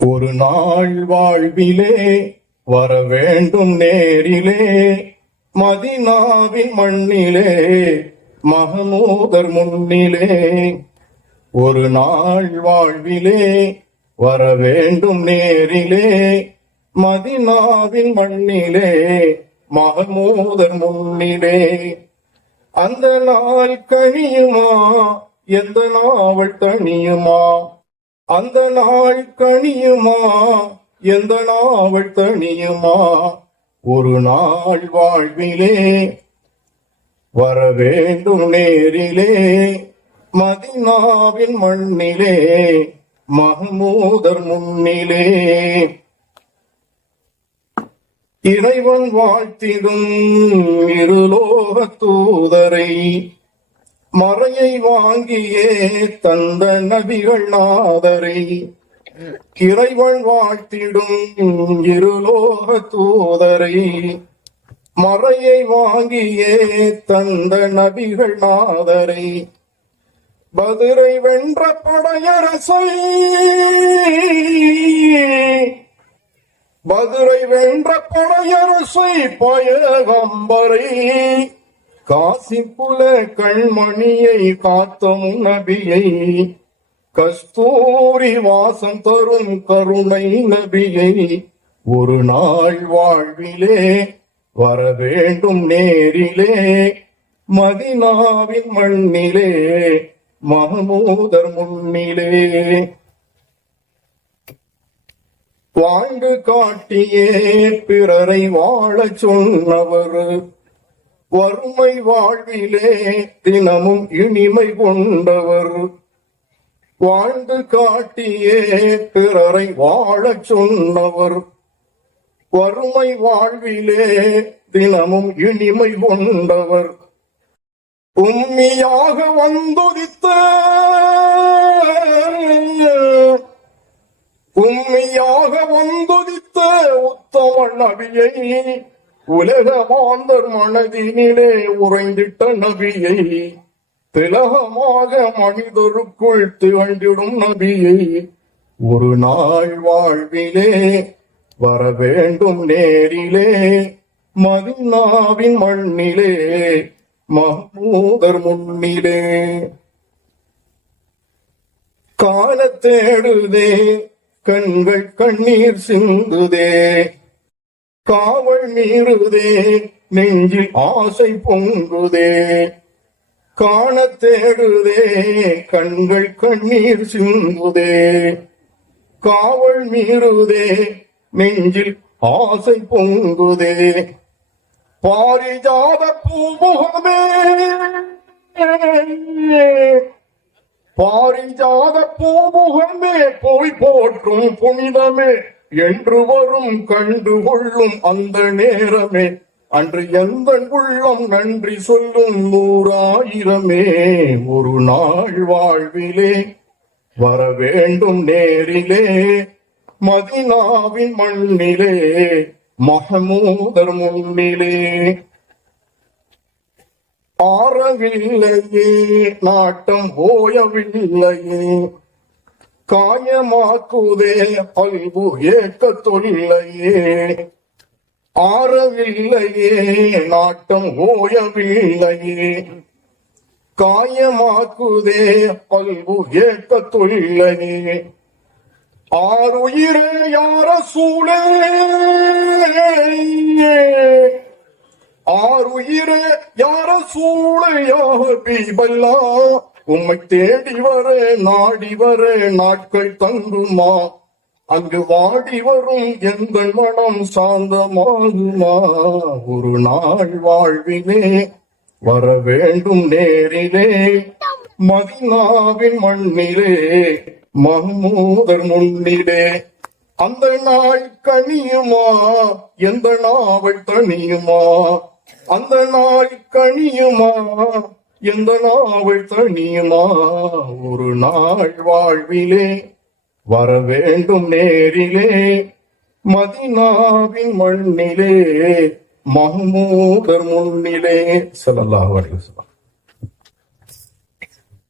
ஒரு நாள் வாழ்விலே வர வேண்டும் நேரிலே மதீனாவின் மண்ணிலே மஹமூதர் முன்னிலே. ஒரு நாள் வாழ்விலே வர வேண்டும் நேரிலே மதீனாவின் மண்ணிலே மஹமூதர் முன்னிலே. அந்த நாள் கனியுமா எந்த நாவல் தனியுமா, அந்த நாள் கனியுமா எந்த நாவல் தனியுமா. ஒரு நாள் வாழ்விலே வர வேண்டும் நேரிலே மதீனாவின் மண்ணிலே மஹமூதர் முன்னிலே. இறைவன் வாழ்த்திடும் இருலோக தூதரை மறையை வாங்கியே தந்த நபிகள் நாதரை. இறைவன் வாழ்த்திடும் இருலோக தூதரை மறையை வாங்கியே தந்த நபிகள் நாதரை. பதுரை வென்ற படையரசை, பதுரை வென்ற படையரசை பயகம்பரை. காசிப்புல கண்மணியை காத்தும் நபியை, கஸ்தூரி வாசம் தரும் கருணை நபியை. ஒரு நாள் வாழ்விலே வர வேண்டும் நேரிலே மதீனாவின் மண்ணிலே மஹமூதர் முன்னிலே. வாழ்ந்து காட்டியே பிறரை வாழச் சொன்னவர், வறுமை வாழ்விலே தினமும் இனிமை கொண்டவர். வாழ்ந்து காட்டியே பிறரை வாழச் சொன்னவர், வறுமை வாழ்விலே தினமும் இனிமை கொண்டவர். உம்மியாக வந்துதித்த, உம்மியாக வந்துதித்த உத்தம நபியை, உலக மாந்தர் மனதினிலே உறைந்திட்ட நபியை, திலகமாக மனிதருக்குள் திகழ்ந்திடும் நபியை. ஒரு நாள் வாழ்விலே வர வேண்டும் நேரிலே மதீனாவின் மண்ணிலே மஹமூதர் முன்னிலே. காண தேடுதே கண்கள் கண்ணீர் சிந்துதே, காவல் மீறுதே நெஞ்சில் ஆசை பொங்குதே. காண தேடுதே கண்கள் கண்ணீர் சிந்துதே, காவல் மீறுதே நெஞ்சில் ஆசை பொங்குதே. பாரிஜாத பூமுகமே, பாரிஜாத பூமுகமே போய் போற்றும் புனிதமே என்று வரும் கண்டுகொள்ளும் அந்த நேரமே. அன்று எந்த உள்ளம் நன்றி சொல்லும் 100,000. ஒரு நாள் வாழ்விலே வர வேண்டும் நேரிலே மதீனாவின் மண்ணிலே மஹமூதர் முன்னிலே. ஆறவில்லையே நாட்டம் ஓயவில்லையே, காயமாக்குதே அல்பு ஏக்க தொல்லையே. ஆறவில்லையே நாட்டம் ஓயவில்லையே, காயமாக்குதே அல்பு ஏக்க தொல்லையே. ஆருயிரே யார சூழே, ஆருயிரே யார சூழையாக பீபல்லா. உம்மை தேடி வர நாடி வர நாட்கள் தங்குமா, அங்கு வாடி வரும் எந்த மனம் சாந்தமாகுமா. ஒரு நாள் வாழ்விலே வர வேண்டும் நேரிலே மதீனாவின் மண்ணிலே மஹமூதர் முன்னிலே. அந்த நாள் கனியுமா எந்த நாவல் தனியுமா, அந்த நாள் கனியுமா எந்த நாவல் தனியுமா. ஒரு நாள் வாழ்விலே வர வேண்டும் நேரிலே மதீனாவின் மண்ணிலே மஹமூதர் முன்னிலே. ஸல்லல்லாஹு அலைஹி வஸல்லம்.